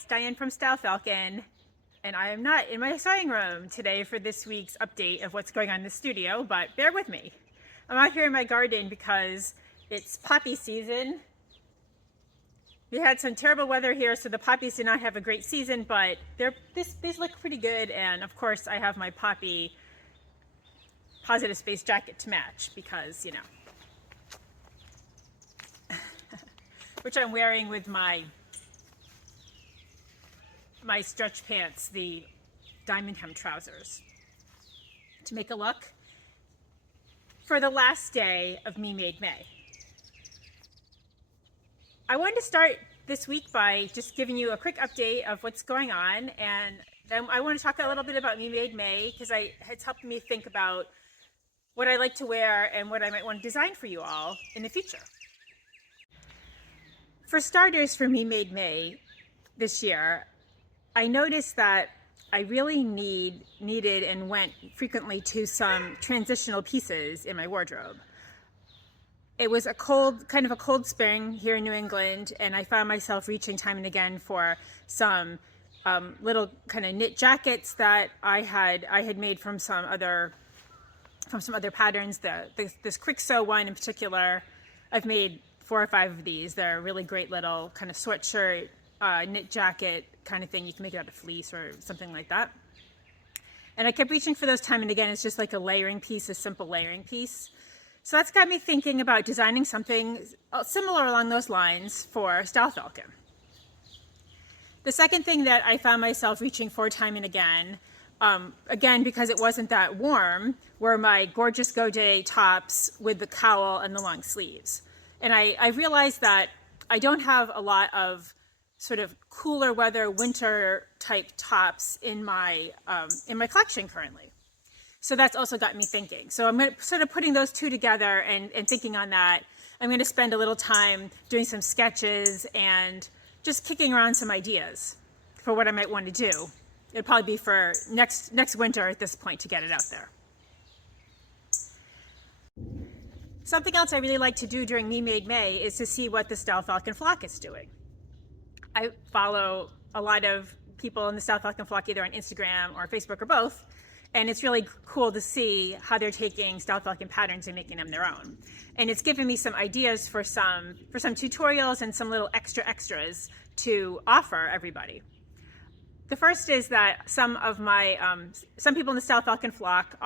it's Diane from Style Falcon, and I am not in my sewing room today for this week's update of what's going on in the studio, but bear with me. I'm out here in my garden because it's poppy season. We had some terrible weather here, so the poppies did not have a great season, but these look pretty good, and of course I have my poppy positive space jacket to match because, you know, which I'm wearing with my stretch pants, the diamond hem trousers, to make a look for the last day of Me Made May. I wanted to start this week by just giving you a quick update of what's going on, and then I want to talk a little bit about Me Made May because it's helped me think about what I like to wear and what I might want to design for you all in the future. For starters, for Me Made May this year, I noticed that I really needed and went frequently to some transitional pieces in my wardrobe. It was kind of a cold spring here in New England, and I found myself reaching time and again for some little kind of knit jackets that I had made from some other patterns. This quick sew one in particular, I've made 4 or 5 of these. They're really great little kind of sweatshirt, knit jacket kind of thing. You can make it out of fleece or something like that. And I kept reaching for those time and again. It's just like a layering piece, a simple layering piece. So that's got me thinking about designing something similar along those lines for Style Falcon. The second thing that I found myself reaching for time and again because it wasn't that warm, were my gorgeous Go Day tops with the cowl and the long sleeves. And I realized that I don't have a lot of sort of cooler weather winter type tops in my collection currently. So that's also got me thinking. So I'm sort of putting those two together and thinking on that. I'm going to spend a little time doing some sketches and just kicking around some ideas for what I might want to do. It'll probably be for next winter at this point to get it out there. Something else I really like to do during Me Made May is to see what the Style Falcon Flock is doing. I follow a lot of people in the Style Falcon Flock either on Instagram or Facebook or both, and it's really cool to see how they're taking Style Falcon patterns and making them their own. And it's given me some ideas for some tutorials and some little extras to offer everybody. The first is that some people in the Style Falcon Flock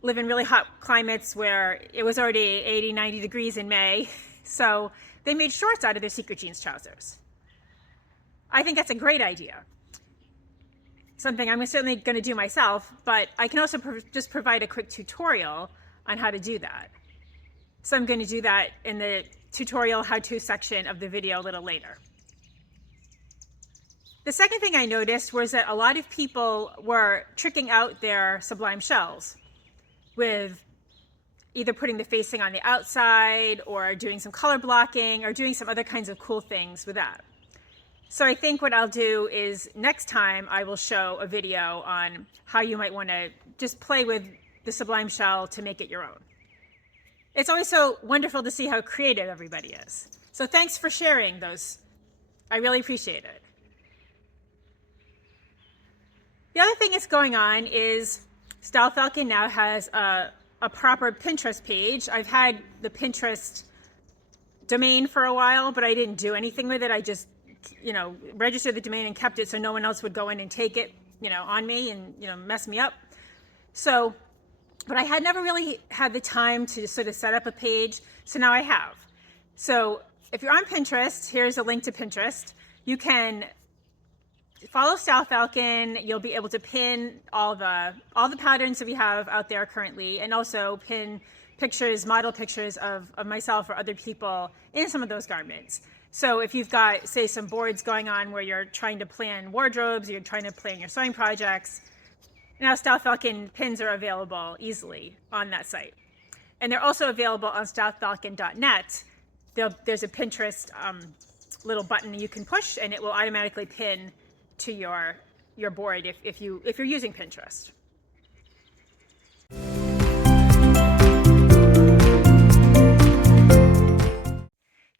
live in really hot climates where it was already 80, 90 degrees in May. So they made shorts out of their secret jeans trousers. I think that's a great idea. Something I'm certainly going to do myself, but I can also just provide a quick tutorial on how to do that. So I'm going to do that in the tutorial how-to section of the video a little later. The second thing I noticed was that a lot of people were tricking out their sublime shells with either putting the facing on the outside or doing some color blocking or doing some other kinds of cool things with that. So I think what I'll do is next time I will show a video on how you might want to just play with the sublime shell to make it your own. It's always so wonderful to see how creative everybody is. So thanks for sharing those. I really appreciate it. The other thing that's going on is Style Falcon now has a proper Pinterest page. I've had the Pinterest domain for a while, but I didn't do anything with it. I just, registered the domain and kept it so no one else would go in and take it, on me and, mess me up. So, but I had never really had the time to sort of set up a page. So now I have. So if you're on Pinterest, here's a link to Pinterest. You can follow Style Falcon. You'll be able to pin all the patterns that we have out there currently, and also pin pictures, model pictures of myself or other people in some of those garments. So if you've got, say, some boards going on where you're trying to plan wardrobes, you're trying to plan your sewing projects, now Style Falcon pins are available easily on that site. And they're also available on stylefalcon.net. There's a Pinterest little button you can push, and it will automatically pin to your board if you're using Pinterest.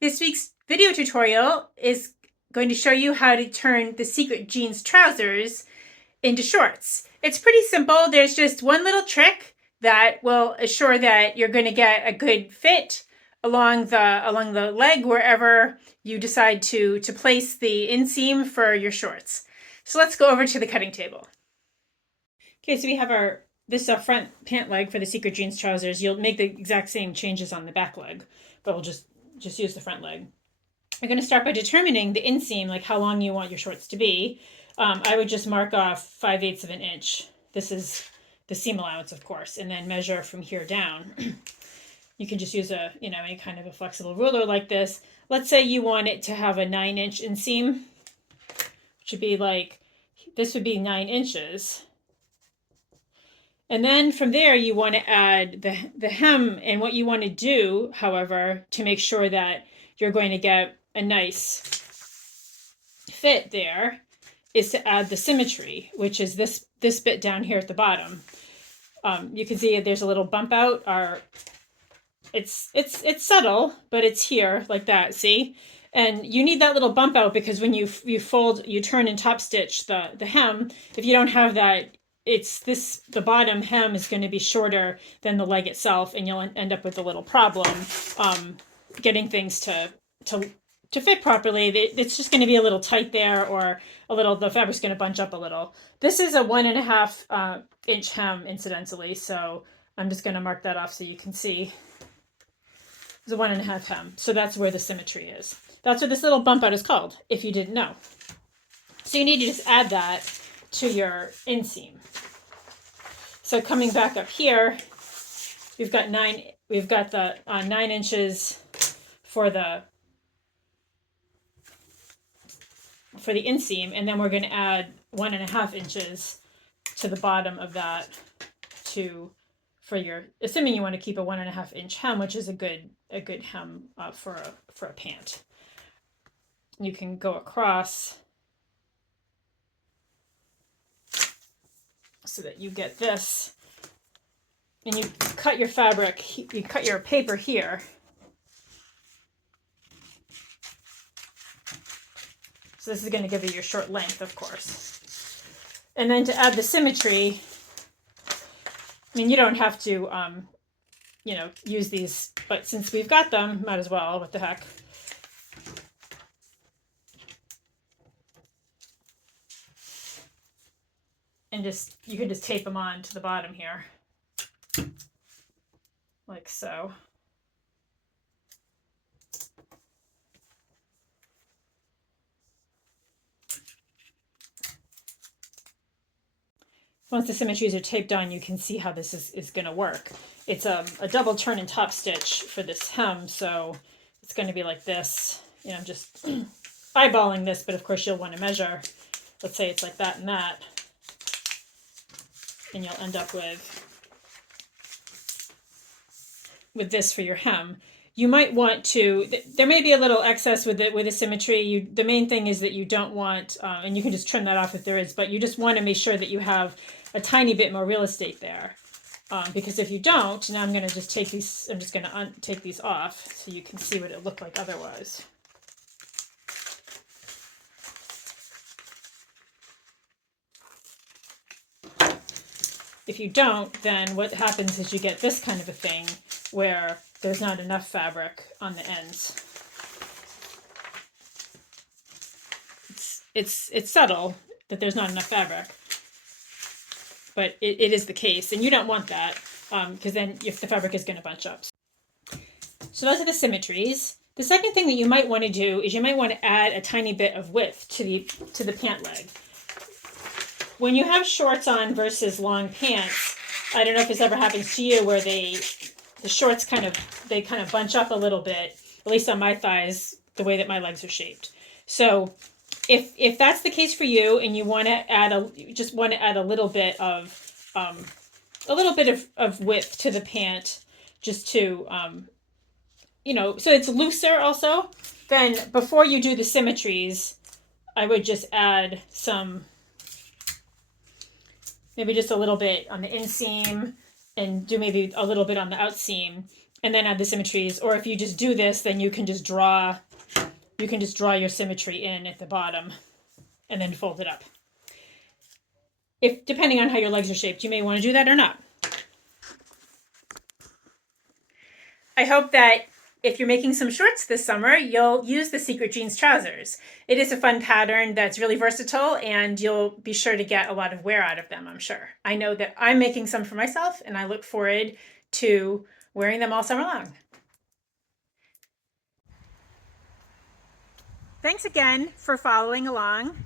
This week's video tutorial is going to show you how to turn the secret jeans trousers into shorts. It's pretty simple. There's just one little trick that will assure that you're going to get a good fit along the leg wherever you decide to place the inseam for your shorts. So let's go over to the cutting table. Okay, so we have this is our front pant leg for the secret jeans trousers. You'll make the exact same changes on the back leg, but we'll just use the front leg. You're going to start by determining the inseam, like how long you want your shorts to be. I would just mark off 5/8 of an inch. This is the seam allowance, of course, and then measure from here down. You can just use any kind of a flexible ruler like this. Let's say you want it to have a 9-inch inseam, which would be like, this would be 9 inches. And then from there, you want to add the hem. And what you want to do, however, to make sure that you're going to get a nice fit there, is to add the symmetry, which is this bit down here at the bottom. You can see there's a little bump out. It's subtle, but it's here like that. See, and you need that little bump out because when you fold, you turn and top stitch the hem. If you don't have that, the bottom hem is going to be shorter than the leg itself, and you'll end up with a little problem getting things to fit properly. It's just going to be a little tight there, or the fabric's going to bunch up a little. This is a 1.5 inch hem, incidentally, so I'm just going to mark that off so you can see. It's a 1.5 hem, so that's where the symmetry is. That's what this little bump out is called, if you didn't know. So you need to just add that to your inseam. So coming back up here, we've got the 9 inches for the inseam, and then we're going to add 1.5 inches to the bottom of that for your, assuming you want to keep a 1.5 inch hem, which is a good hem for a pant. You can go across so that you get this, and you cut your fabric, you cut your paper here. So this is going to give you your short length, of course. And then to add the symmetry, I mean, you don't have to, use these, but since we've got them, might as well, what the heck. And you can just tape them on to the bottom here, like so. Once the symmetries are taped on, you can see how this is going to work. It's a double turn and top stitch for this hem, so it's going to be like this. I'm just eyeballing this, but of course you'll want to measure. Let's say it's like that and that. And you'll end up with this for your hem. You might want to, there may be a little excess with the symmetry. The main thing is that you don't want, and you can just trim that off if there is, but you just want to make sure that you have a tiny bit more real estate there. Because if you don't, now I'm going to just take these, I'm just going to take these off so you can see what it looked like otherwise. If you don't, then what happens is you get this kind of a thing where there's not enough fabric on the ends. It's subtle that there's not enough fabric, but it is the case, and you don't want that because then if the fabric is going to bunch up. So those are the symmetries. The second thing that you might want to do is you might want to add a tiny bit of width to the pant leg. When you have shorts on versus long pants, I don't know if this ever happens to you where the shorts kind of bunch up a little bit, at least on my thighs, the way that my legs are shaped. So if that's the case for you and you want to add a little bit of width to the pant, just to so it's looser also, then before you do the symmetries, I would just add some, maybe just a little bit on the inseam and do maybe a little bit on the outseam and then add the symmetries. Or if you just do this, then you can just draw you can just draw your symmetry in at the bottom and then fold it up. If, depending on how your legs are shaped, you may want to do that or not. I hope that if you're making some shorts this summer, you'll use the Secret Jeans trousers. It is a fun pattern that's really versatile, and you'll be sure to get a lot of wear out of them, I'm sure. I know that I'm making some for myself, and I look forward to wearing them all summer long. Thanks again for following along.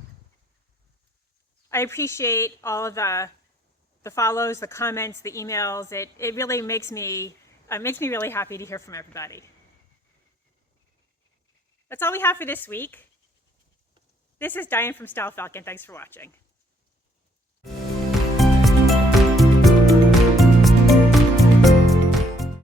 I appreciate all of the follows, the comments, the emails. It really makes me really happy to hear from everybody. That's all we have for this week. This is Diane from Style Falcon. Thanks for watching.